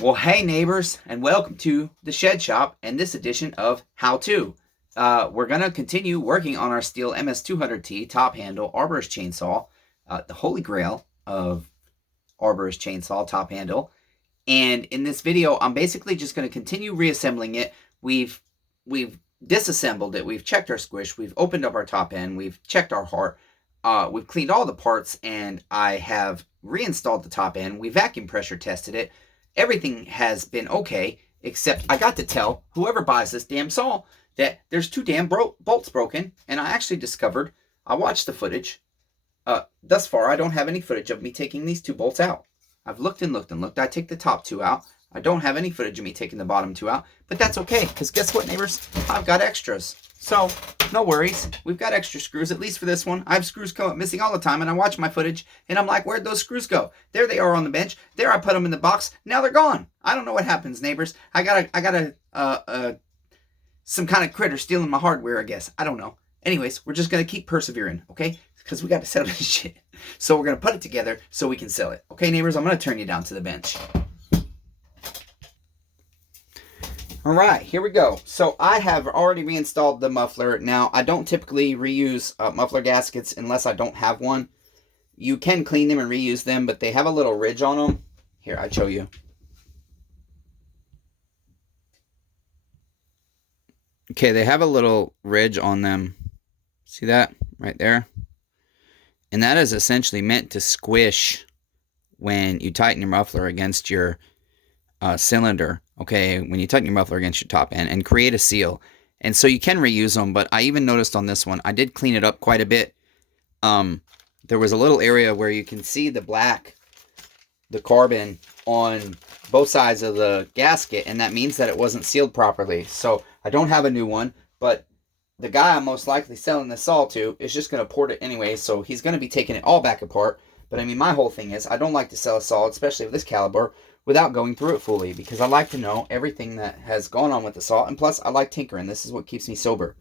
Well, hey neighbors, and welcome to the Shed Shop and this edition of How To. We're going to continue working on our STIHL MS200T top handle Arborist chainsaw, the holy grail of Arborist chainsaw top handle. And in this video, I'm basically just going to continue reassembling it. We've disassembled it. We've checked our squish. We've opened up our top end. We've checked our heart. We've cleaned all the parts, and I have reinstalled the top end. We vacuum pressure tested it. Everything has been okay, except I got to tell whoever buys this damn saw that there's two damn bolts broken, and I actually discovered, I watched the footage. Thus far, I don't have any footage of me taking these two bolts out. I've looked and looked and looked. I take the top two out. I don't have any footage of me taking the bottom two out, but that's okay, because guess what, neighbors? I've got extras. So, no worries. We've got extra screws, at least for this one. I have screws come up missing all the time, and I watch my footage, and I'm like, where'd those screws go? There they are on the bench. There I put them in the box. Now they're gone. I don't know what happens, neighbors. I got some kind of critter stealing my hardware, I guess. I don't know. Anyways, we're just going to keep persevering, okay? Because we got to sell this shit. So we're going to put it together so we can sell it. Okay, neighbors, I'm going to turn you down to the bench. All right, here we go. So I have already reinstalled the muffler. Now, I don't typically reuse muffler gaskets unless I don't have one. You can clean them and reuse them, but they have a little ridge on them. Here, I'll show you. Okay, they have a little ridge on them. See that right there? And that is essentially meant to squish when you tighten your muffler against your cylinder. Okay, when you tighten your muffler against your top end and create a seal. And so you can reuse them, but I even noticed on this one, I did clean it up quite a bit. There was a little area where you can see the black, the carbon on both sides of the gasket, and that means that it wasn't sealed properly. So I don't have a new one, but the guy I'm most likely selling this saw to is just going to port it anyway, so he's going to be taking it all back apart. But I mean, my whole thing is I don't like to sell a saw, especially of this caliber, without going through it fully, because I like to know everything that has gone on with the saw, and plus I like tinkering. This is what keeps me sober.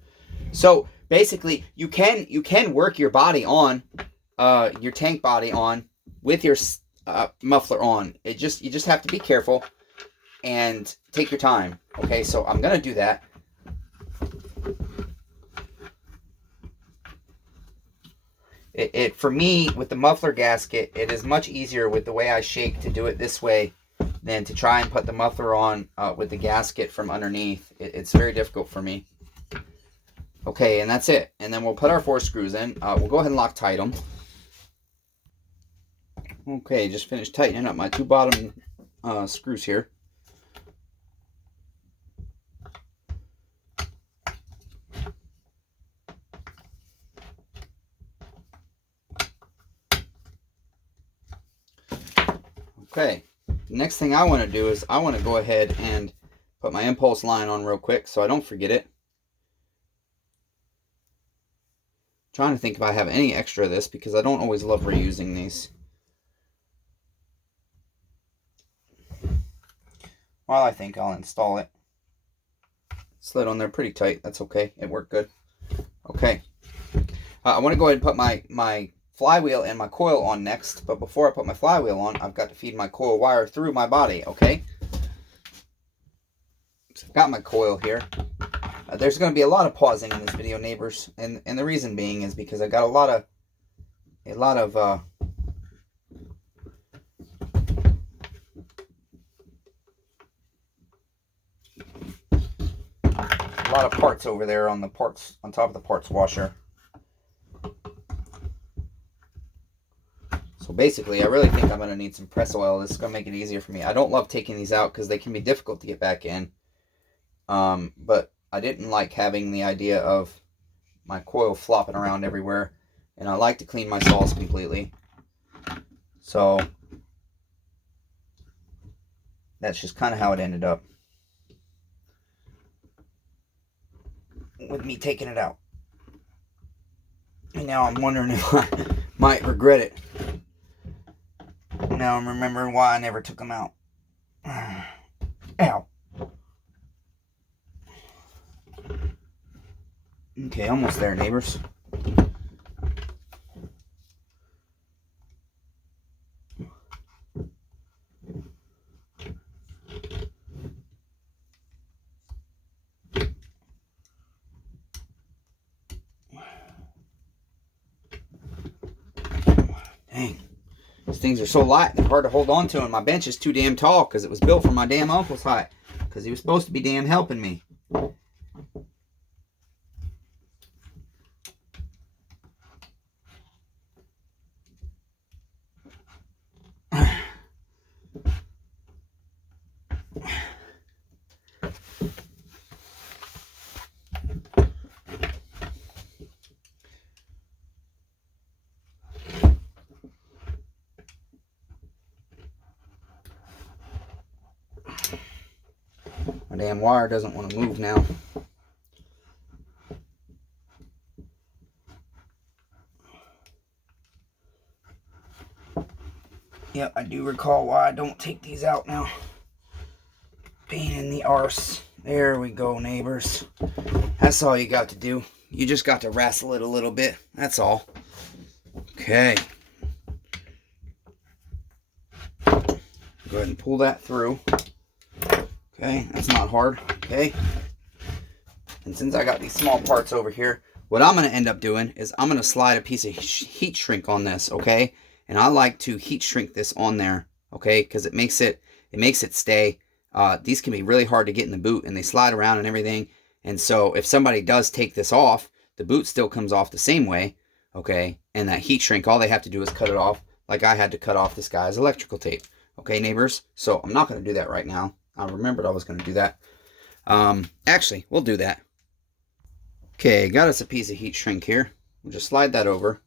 So basically, you can work your body on, your tank body on, with your muffler on. You just have to be careful and take your time. Okay, so I'm gonna do that. For me, with the muffler gasket, it is much easier with the way I shake to do it this way than to try and put the muffler on with the gasket from underneath. It's very difficult for me. Okay, and that's it. And then we'll put our 4 screws in. We'll go ahead and Loctite them. Okay, just finished tightening up my 2 bottom screws here. Okay, the next thing I want to do is I want to go ahead and put my impulse line on real quick so I don't forget it. Trying to think if I have any extra of this, because I don't always love reusing these. Well, I think I'll install it. Slid on there pretty tight. That's okay. It worked good. Okay. I want to go ahead and put my flywheel and my coil on next, but before I put my flywheel on, I've got to feed my coil wire through my body, okay? So I've got my coil here. There's going to be a lot of pausing in this video, neighbors, and the reason being is because I got a lot of parts over there on the parts, on top of the parts washer. So basically, I really think I'm going to need some press oil. This is going to make it easier for me. I don't love taking these out because they can be difficult to get back in. But I didn't like having the idea of my coil flopping around everywhere. And I like to clean my saws completely. So that's just kind of how it ended up, with me taking it out. And now I'm wondering if I might regret it. Now I'm remembering why I never took them out. Ow. Okay, almost there, neighbors. Dang. These things are so light, they're hard to hold on to, and my bench is too damn tall because it was built for my damn uncle's height. Because he was supposed to be damn helping me. My damn wire doesn't want to move now. Yep, I do recall why I don't take these out now. Pain in the arse. There we go, neighbors. That's all you got to do. You just got to wrestle it a little bit. That's all. Okay. Go ahead and pull that through. Okay, that's not hard. Okay. And since I got these small parts over here, what I'm going to end up doing is I'm going to slide a piece of heat shrink on this, okay? And I like to heat shrink this on there, okay? Because it makes it stay. These can be really hard to get in the boot, and they slide around and everything. And so if somebody does take this off, the boot still comes off the same way, okay? And that heat shrink, all they have to do is cut it off, like I had to cut off this guy's electrical tape. Okay, neighbors? So I'm not going to do that right now. I remembered I was going to do that. Actually, we'll do that. Okay, got us a piece of heat shrink here. We'll just slide that over.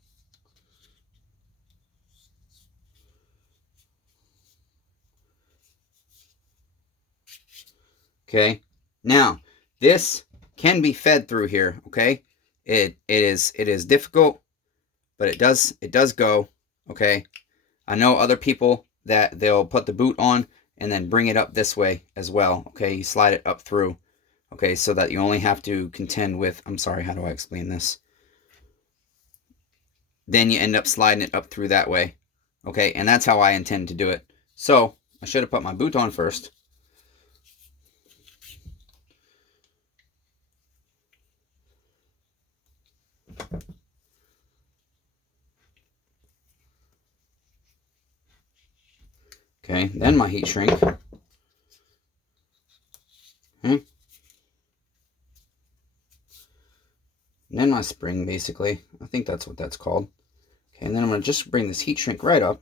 Okay, now this can be fed through here. Okay, it is difficult, but it does go. Okay, I know other people that they'll put the boot on and then bring it up this way as well. Okay, you slide it up through. Okay, so that you only have to contend with, I'm sorry, how do I explain this? Then you end up sliding it up through that way. Okay, and that's how I intend to do it. So I should have put my boot on first. Okay, then my heat shrink. And then my spring, basically. I think that's what that's called. Okay, and then I'm going to just bring this heat shrink right up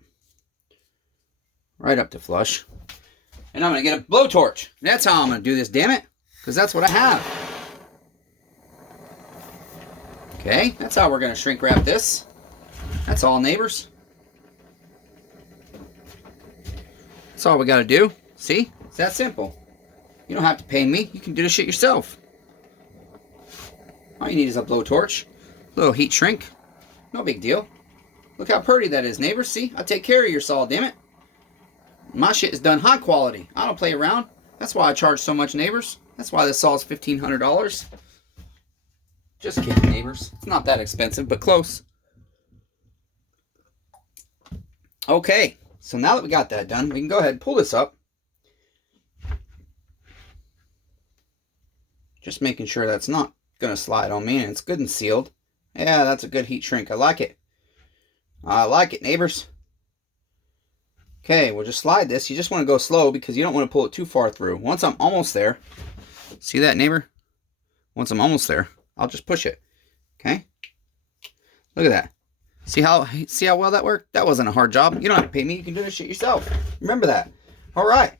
to flush. And I'm going to get a blowtorch. That's how I'm going to do this, damn it. Because that's what I have. Okay, that's how we're going to shrink wrap this. That's all, neighbors. That's all we got to do. See? It's that simple. You don't have to pay me. You can do this shit yourself. All you need is a blowtorch, a little heat shrink. No big deal. Look how pretty that is, neighbors. See? I take care of your saw, damn it. My shit is done high quality. I don't play around. That's why I charge so much, neighbors. That's why this saw is $1,500. Just kidding, neighbors. It's not that expensive, but close. Okay, so now that we got that done, we can go ahead and pull this up. Just making sure that's not going to slide on me and it's good and sealed. Yeah, that's a good heat shrink. I like it. I like it, neighbors. Okay, we'll just slide this. You just want to go slow because you don't want to pull it too far through. Once I'm almost there, see that, neighbor? Once I'm almost there, I'll just push it. Okay? Look at that. See how well that worked? That wasn't a hard job. You don't have to pay me. You can do this shit yourself. Remember that. All right.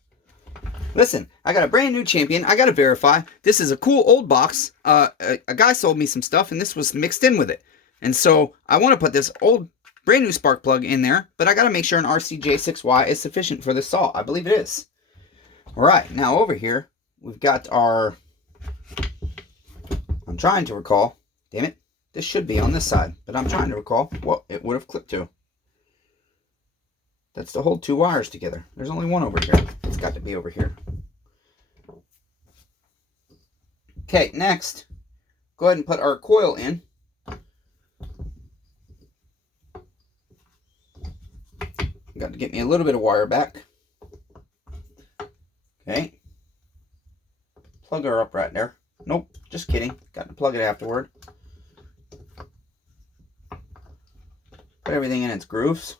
Listen, I got a brand new champion. I got to verify. This is a cool old box. A guy sold me some stuff, and this was mixed in with it. And so I want to put this old, brand new spark plug in there, but I got to make sure an RCJ6Y is sufficient for this saw. I believe it is. All right, now over here, we've got our, I'm trying to recall, damn it, this should be on this side, but I'm trying to recall what it would have clipped to. That's to hold two wires together. There's only one over here. It's got to be over here. Okay, next, go ahead and put our coil in. Got to get me a little bit of wire back. Okay. Plug her up right there. Nope, just kidding. Got to plug it afterward. Put everything in its grooves.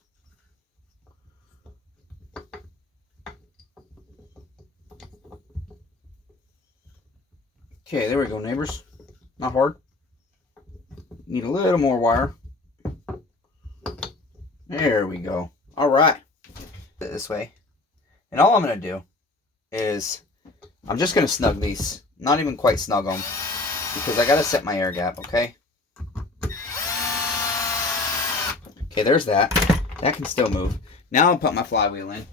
Okay, there we go, neighbors. Not hard. Need a little more wire. There we go. All right. This way. And all I'm going to do is I'm just going to snug these. Not even quite snug them, because I got to set my air gap, okay? Okay, there's that. That can still move. Now I'll put my flywheel in.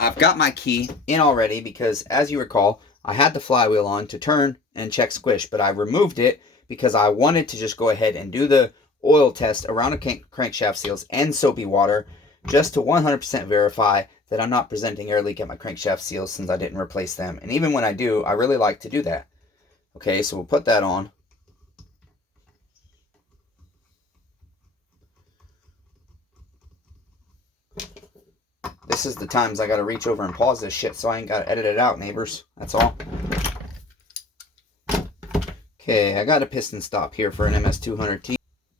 I've got my key in already because, as you recall, I had the flywheel on to turn and check squish, but I removed it because I wanted to just go ahead and do the oil test around the crankshaft seals and soapy water just to 100% verify that I'm not presenting air leak at my crankshaft seals since I didn't replace them. And even when I do, I really like to do that. Okay, so we'll put that on. This is the times I gotta reach over and pause this shit so I ain't gotta edit it out, neighbors. That's all. Okay, I got a piston stop here for an MS200T.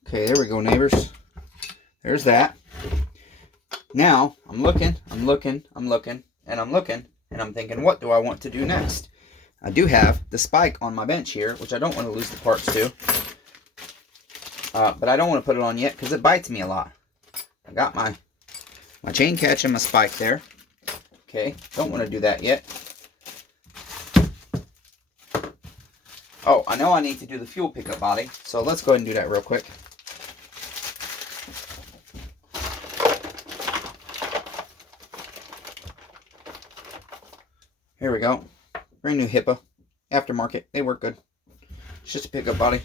Okay, there we go, neighbors. There's that. Now, I'm looking, and I'm thinking, what do I want to do next? I do have the spike on my bench here, which I don't want to lose the parts to. But I don't want to put it on yet because it bites me a lot. I got my chain catch and my spike there. Okay, don't want to do that yet. Oh, I know I need to do the fuel pickup body, so let's go ahead and do that real quick. Here we go. Brand new HIPAA. Aftermarket. They work good. It's just a pickup body.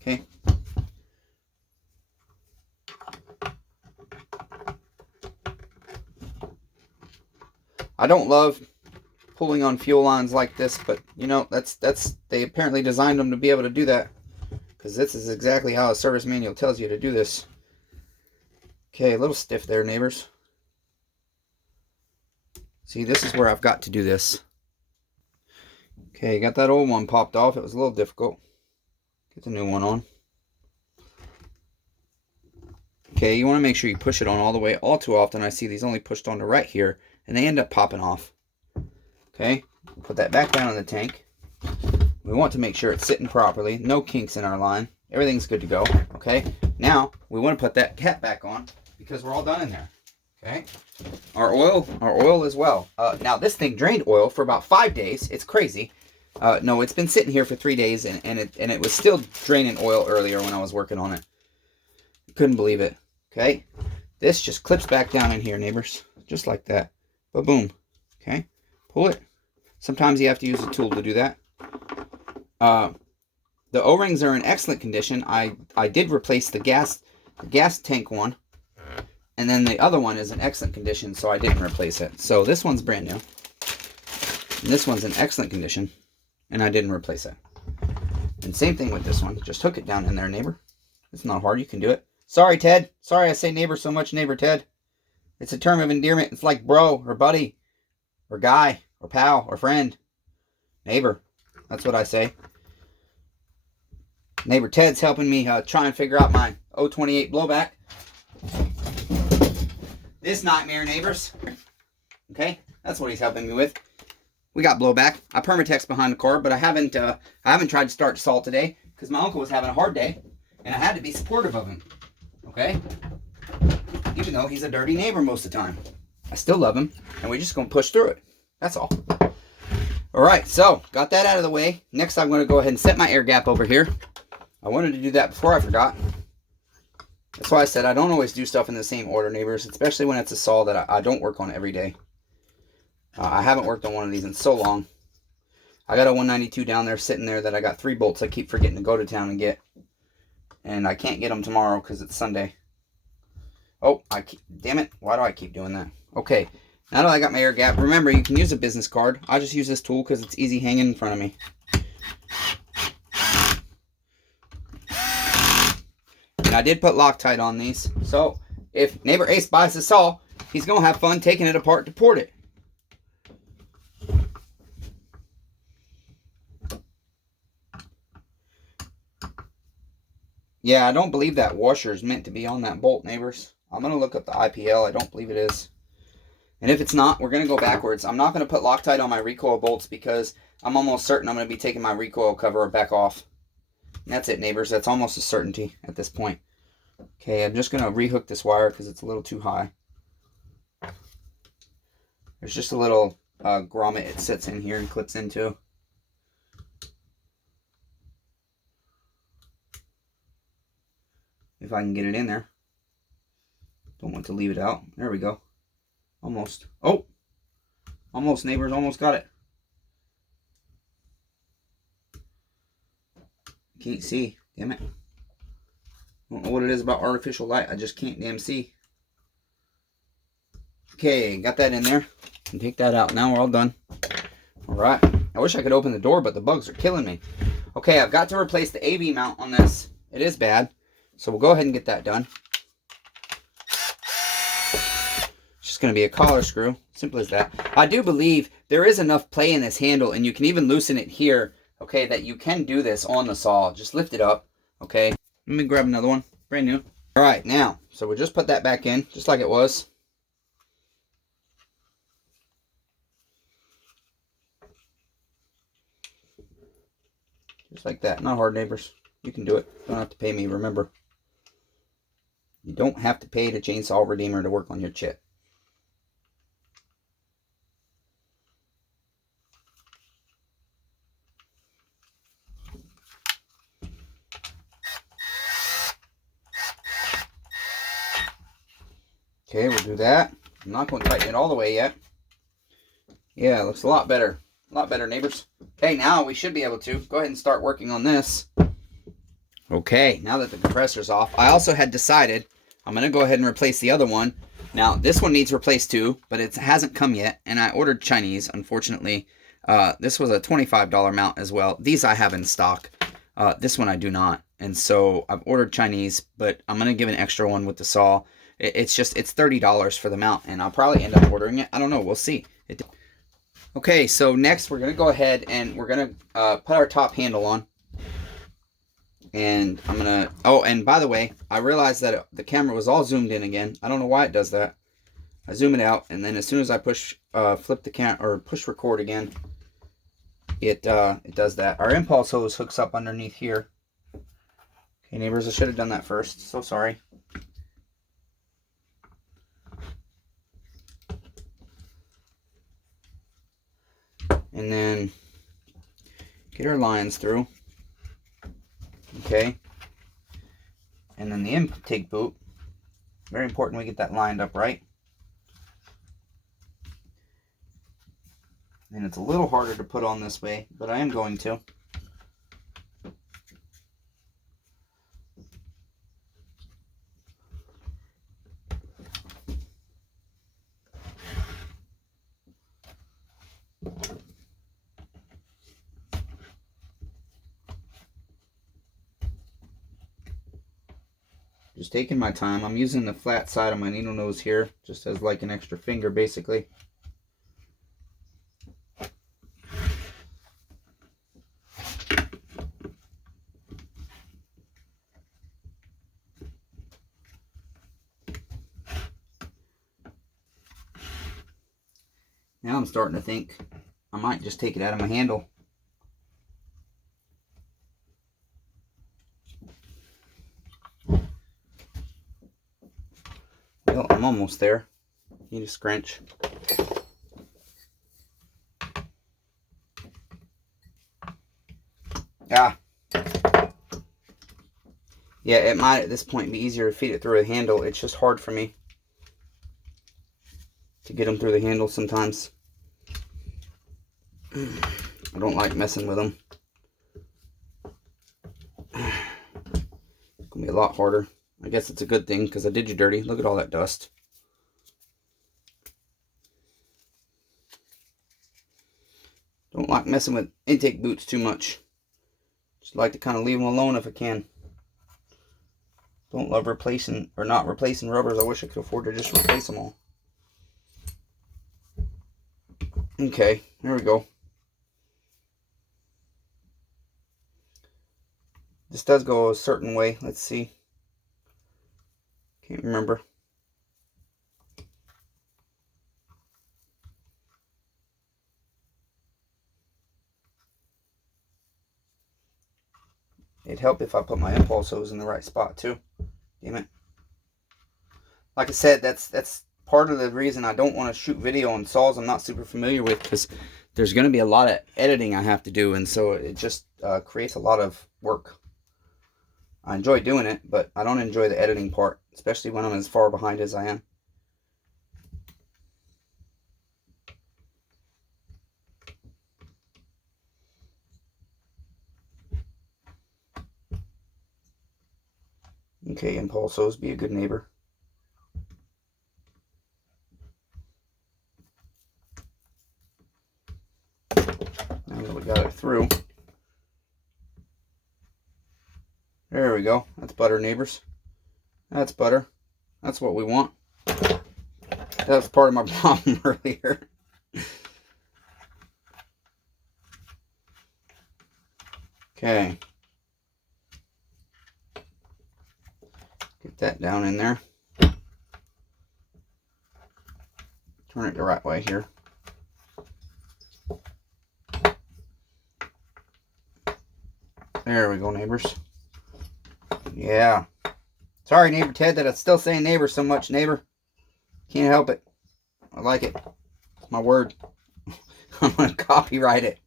Okay. I don't love pulling on fuel lines like this, but you know, they apparently designed them to be able to do that, because this is exactly how a service manual tells you to do this. Okay, a little stiff there, neighbors. See, this is where I've got to do this. Okay, got that old one popped off. It was a little difficult. Get the new one on. Okay, you want to make sure you push it on all the way. All too often I see these only pushed on to right here, and they end up popping off. Okay, put that back down in the tank. We want to make sure it's sitting properly. No kinks in our line. Everything's good to go. Okay, now we want to put that cap back on because we're all done in there. Okay, our oil as well. Now this thing drained oil for about 5 days. It's crazy. No, it's been sitting here for 3 days, and it was still draining oil earlier when I was working on it. Couldn't believe it. Okay, this just clips back down in here, neighbors, just like that. Ba-boom. Okay, pull it. Sometimes you have to use a tool to do that. The O-rings are in excellent condition. I did replace the gas tank one, and then the other one is in excellent condition, so I didn't replace it. So this one's brand new, and this one's in excellent condition, and I didn't replace it. And same thing with this one. Just hook it down in there, neighbor. It's not hard. You can do it. Sorry, Ted. Sorry I say neighbor so much, neighbor Ted. It's a term of endearment. It's like bro or buddy or guy or pal or friend. Neighbor. That's what I say. Neighbor Ted's helping me try and figure out my 028 blowback. This nightmare, neighbors. Okay, that's what he's helping me with. We got blowback. I permatext behind the car, but I haven't tried to start salt today because my uncle was having a hard day, and I had to be supportive of him. Okay, even though he's a dirty neighbor most of the time, I still love him, and we're just gonna push through it. That's all. All right, so got that out of the way. Next, I'm going to go ahead and set my air gap over here. I wanted to do that before I forgot. That's why I said I don't always do stuff in the same order, neighbors, especially when it's a saw that I don't work on every day. I haven't worked on one of these in so long. I got a 192 down there sitting there that I got 3 bolts I keep forgetting to go to town and get. And I can't get them tomorrow because it's Sunday. Oh, damn it. Why do I keep doing that? Okay, now that I got my air gap, remember you can use a business card. I just use this tool because it's easy hanging in front of me. And I did put Loctite on these. So if neighbor Ace buys the saw, he's going to have fun taking it apart to port it. Yeah, I don't believe that washer is meant to be on that bolt, neighbors. I'm going to look up the IPL. I don't believe it is. And if it's not, we're going to go backwards. I'm not going to put Loctite on my recoil bolts because I'm almost certain I'm going to be taking my recoil cover back off. And that's it, neighbors. That's almost a certainty at this point. Okay, I'm just going to rehook this wire because it's a little too high. There's just a little grommet it sits in here and clips into. If I can get it in there. Don't want to leave it out. There we go. Almost. Oh! Almost, neighbors. Almost got it. Can't see. Damn it. I don't know what it is about artificial light. I just can't damn see. Okay, got that in there. And take that out. Now we're all done. Alright. I wish I could open the door, but the bugs are killing me. Okay, I've got to replace the AV mount on this. It is bad. So we'll go ahead and get that done. It's just going to be a collar screw. Simple as that. I do believe there is enough play in this handle, and you can even loosen it here, okay, that you can do this on the saw. Just lift it up, okay? Let me grab another one. Brand new. Alright, now, so we'll just put that back in, just like it was. Just like that. Not hard, neighbors. You can do it. You don't have to pay me, remember. You don't have to pay the Chainsaw Redeemer to work on your chit. Okay, we'll do that. I'm not going to tighten it all the way yet. Yeah, it looks a lot better. A lot better, neighbors. Okay, now we should be able to go ahead and start working on this. Okay, now that the compressor's off, I also had decided I'm going to go ahead and replace the other one. Now, this one needs replaced too, but it hasn't come yet, and I ordered Chinese, unfortunately. This was a $25 mount as well. These I have in stock. This one I do not, and so I've ordered Chinese, but I'm going to give an extra one with the saw. It's $30 for the mount, and I'll probably end up ordering it. I don't know. We'll see. Okay, so next we're going to go ahead and we're going to put our top handle on. And I'm going to... Oh, and by the way, I realized that the camera was all zoomed in again. I don't know why it does that. I zoom it out, and then as soon as I push flip the cam or push record again, it does that. Our impulse hose hooks up underneath here. Okay, neighbors, I should have done that first. So sorry. And then get our lines through. Okay. And then the intake boot. Very important we get that lined up right. And it's a little harder to put on this way, but I am going to. Just taking my time. I'm using the flat side of my needle nose here, just as like an extra finger, basically. Now I'm starting to think I might just take it out of my handle. Well, I'm almost there. Need a scrunch. Ah. Yeah, it might at this point be easier to feed it through a handle. It's just hard for me to get them through the handle sometimes. I don't like messing with them. It's gonna be a lot harder. I guess it's a good thing because I did you dirty. Look at all that dust. Don't like messing with intake boots too much. Just like to kind of leave them alone if I can. Don't love replacing or not replacing rubbers. I wish I could afford to just replace them all. Okay, there we go. This does go a certain way. Let's see. Can't remember. It'd help if I put my impulse hose in the right spot too. Damn it. Like I said, that's part of the reason I don't want to shoot video on saws I'm not super familiar with, because there's going to be a lot of editing I have to do, and so it just creates a lot of work. I enjoy doing it, but I don't enjoy the editing part, especially when I'm as far behind as I am. Okay, impulse hose, be a good neighbor. Now that we got it through. There we go. That's butter, neighbors. That's butter. That's what we want. That's part of my problem earlier. Okay. Get that down in there. Turn it the right way here. There we go, neighbors. Yeah. Sorry, neighbor Ted, that I'm still saying neighbor so much, neighbor. Can't help it. I like it. It's my word. I'm going to copyright it.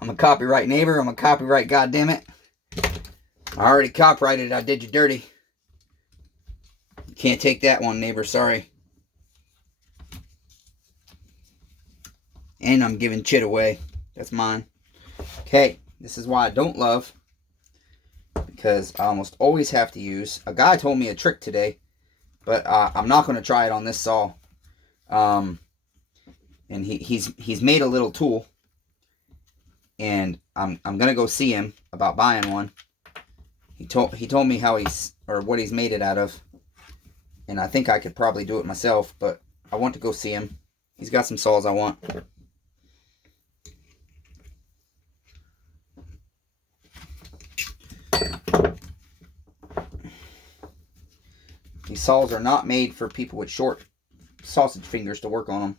I'm a copyright neighbor. I'm a copyright, goddammit. I already copyrighted it. I did you dirty. You can't take that one, neighbor. Sorry. And I'm giving chit away. That's mine. Okay. This is why I don't love, because I almost always have to use. A guy told me a trick today, but I'm not going to try it on this saw. And he's made a little tool, and I'm gonna go see him about buying one. He told me how what he's made it out of, and I think I could probably do it myself, but I want to go see him. He's got some saws I want. These saws are not made for people with short sausage fingers to work on them.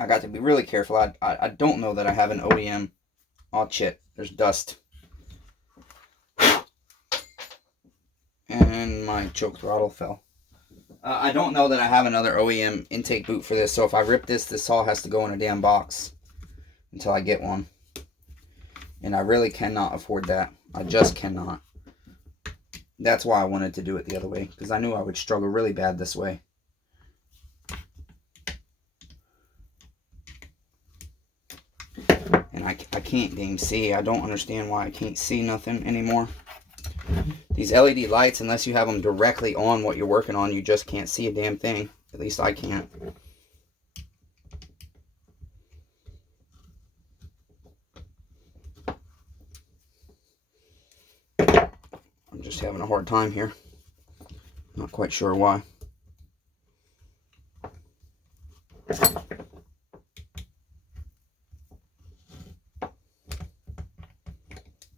I got to be really careful. I don't know that I have an OEM. Oh shit, there's dust. And my choke throttle fell. I don't know that I have another OEM intake boot for this, so if I rip this saw has to go in a damn box until I get one. And I really cannot afford that. I just cannot. That's why I wanted to do it the other way, because I knew I would struggle really bad this way. And I can't damn see. I don't understand why I can't see nothing anymore. These LED lights, unless you have them directly on what you're working on, you just can't see a damn thing. At least I can't. I'm just having a hard time here. Not quite sure why.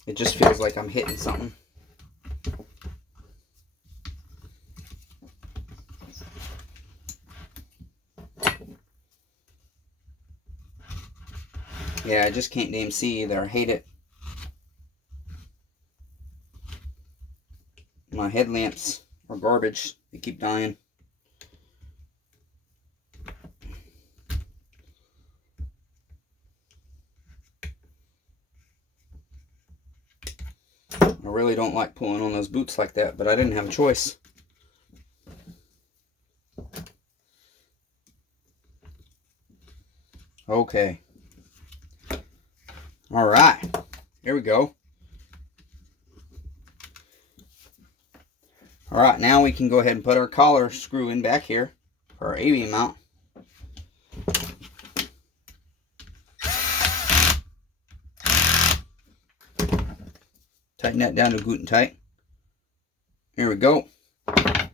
It just feels like I'm hitting something. Yeah, I just can't damn see either. I hate it. My headlamps are garbage. They keep dying. I really don't like pulling on those boots like that, but I didn't have a choice. Okay. All right. Here we go. All right, now we can go ahead and put our collar screw in back here for our A-beam mount. Tighten that down to good and tight. Here we go. I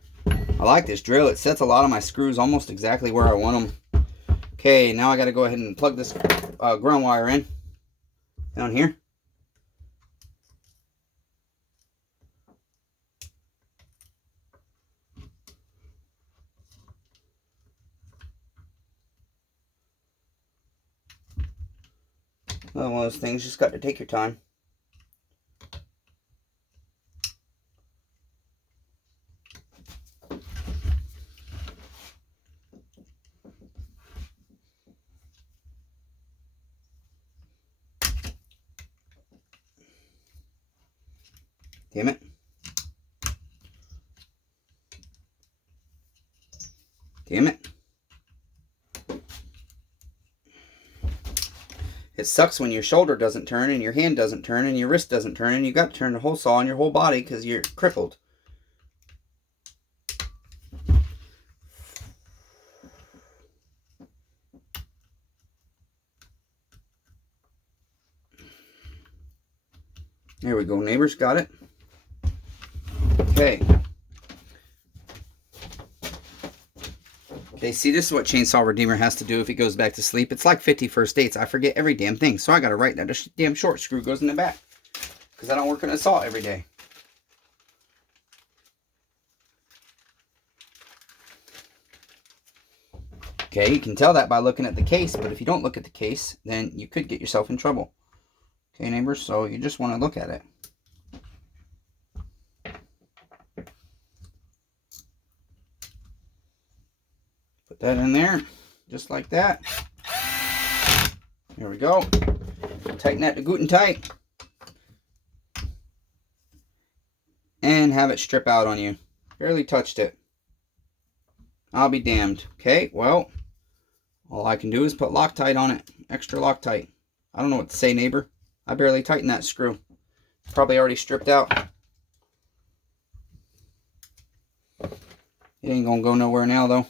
like this drill. It sets a lot of my screws almost exactly where I want them. Okay, now I got to go ahead and plug this ground wire in down here. Well, one of those things, just got to take your time. Damn it. Damn it. It sucks when your shoulder doesn't turn and your hand doesn't turn and your wrist doesn't turn and you got to turn the whole saw on your whole body because you're crippled. There we go, neighbors, got it. Okay. Okay, see, this is what Chainsaw Redeemer has to do if he goes back to sleep. It's like 50 First Dates. I forget every damn thing. So I got to write that a damn short screw goes in the back. Because I don't work on a saw every day. Okay, you can tell that by looking at the case. But if you don't look at the case, then you could get yourself in trouble. Okay, neighbors, so you just want to look at it. Put that in there, just like that. There we go. Tighten that to good and tight. And have it strip out on you. Barely touched it. I'll be damned. Okay, well, all I can do is put Loctite on it. Extra Loctite. I don't know what to say, neighbor. I barely tightened that screw. Probably already stripped out. It ain't gonna go nowhere now, though.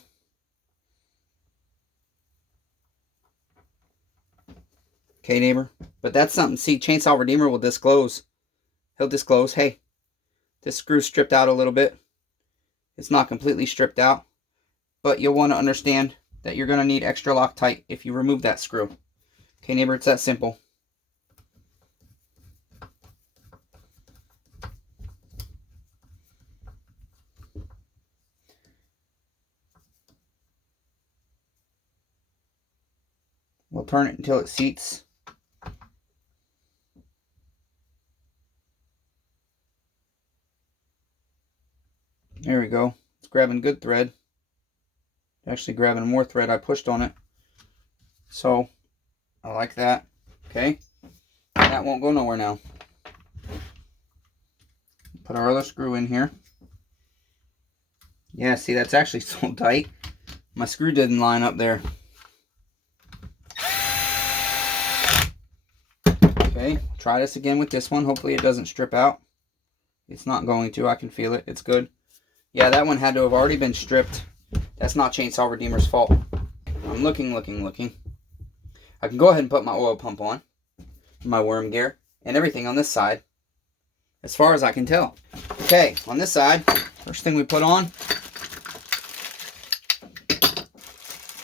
Okay, neighbor. But that's something. See, Chainsaw Redeemer will disclose. He'll disclose, hey, this screw's stripped out a little bit. It's not completely stripped out. But you'll want to understand that you're going to need extra Loctite if you remove that screw. Okay, neighbor, it's that simple. We'll turn it until it seats. There we go. It's grabbing good thread. Actually grabbing more thread. I pushed on it. So, I like that. Okay. That won't go nowhere now. Put our other screw in here. Yeah, see, that's actually so tight. My screw didn't line up there. Okay, try this again with this one. Hopefully it doesn't strip out. It's not going to. I can feel it. It's good. Yeah, that one had to have already been stripped. That's not Chainsaw Redeemer's fault. I'm looking. I can go ahead and put my oil pump on. My worm gear. And everything on this side. As far as I can tell. Okay, on this side, first thing we put on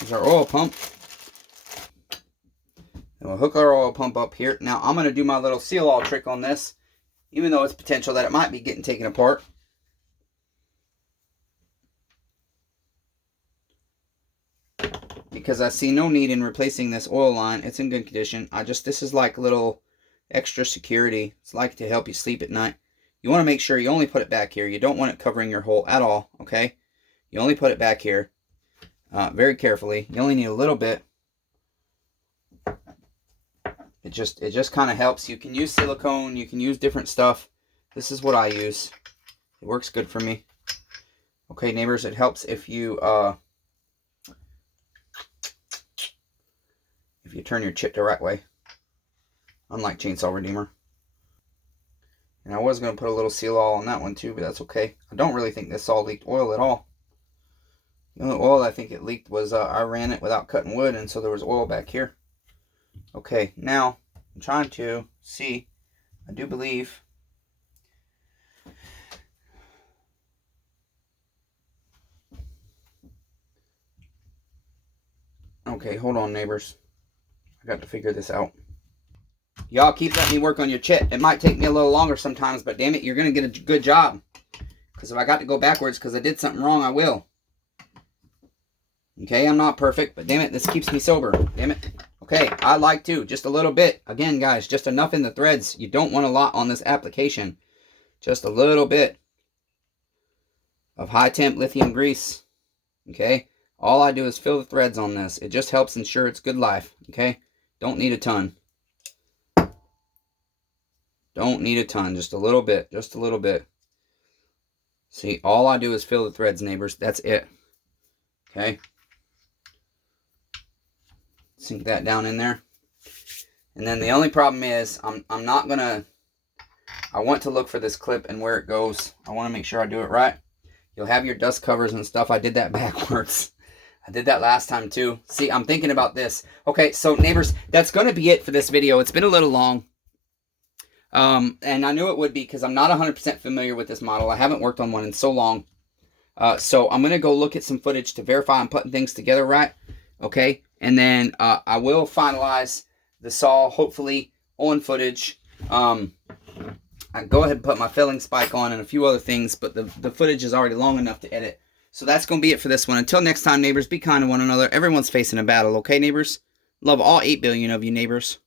is our oil pump. And we'll hook our oil pump up here. Now, I'm going to do my little seal-all trick on this. Even though it's potential that it might be getting taken apart. Because I see no need in replacing this oil line. It's in good condition. This is like little extra security. It's like to help you sleep at night. You want to make sure you only put it back here. You don't want it covering your hole at all, okay? You only put it back here very carefully. You only need a little bit. It just kind of helps. You can use silicone. You can use different stuff. This is what I use. It works good for me. Okay, neighbors, it helps if you turn your chip the right way. Unlike Chainsaw Redeemer. And I was going to put a little seal-all on that one too, but that's okay. I don't really think this saw leaked oil at all. The only oil I think it leaked was I ran it without cutting wood, and so there was oil back here. Okay, now I'm trying to see. I do believe. Okay, hold on, neighbors. I got to figure this out. Y'all keep letting me work on your chip. It might take me a little longer sometimes, but damn it, you're going to get a good job. Because if I got to go backwards because I did something wrong, I will. Okay, I'm not perfect, but damn it, this keeps me sober. Damn it. Okay, I like to. Just a little bit. Again, guys, just enough in the threads. You don't want a lot on this application. Just a little bit of high temp lithium grease. Okay, all I do is fill the threads on this. It just helps ensure it's good life. Okay, don't need a ton. Don't need a ton, just a little bit, just a little bit. See, all I do is fill the threads, neighbors. That's it. Okay. Sink that down in there. And then the only problem is I'm not gonna, I want to look for this clip and where it goes. I want to make sure I do it right. You'll have your dust covers and stuff. I did that backwards. I did that last time too. See, I'm thinking about this. Okay, so neighbors, that's going to be it for this video. It's been a little long. And I knew it would be because I'm not 100% familiar with this model. I haven't worked on one in so long. So I'm going to go look at some footage to verify I'm putting things together right. Okay, and then I will finalize the saw, hopefully, on footage. I go ahead and put my filling spike on and a few other things, but the footage is already long enough to edit. So that's going to be it for this one. Until next time, neighbors, be kind to one another. Everyone's facing a battle, okay, neighbors? Love all 8 billion of you, neighbors.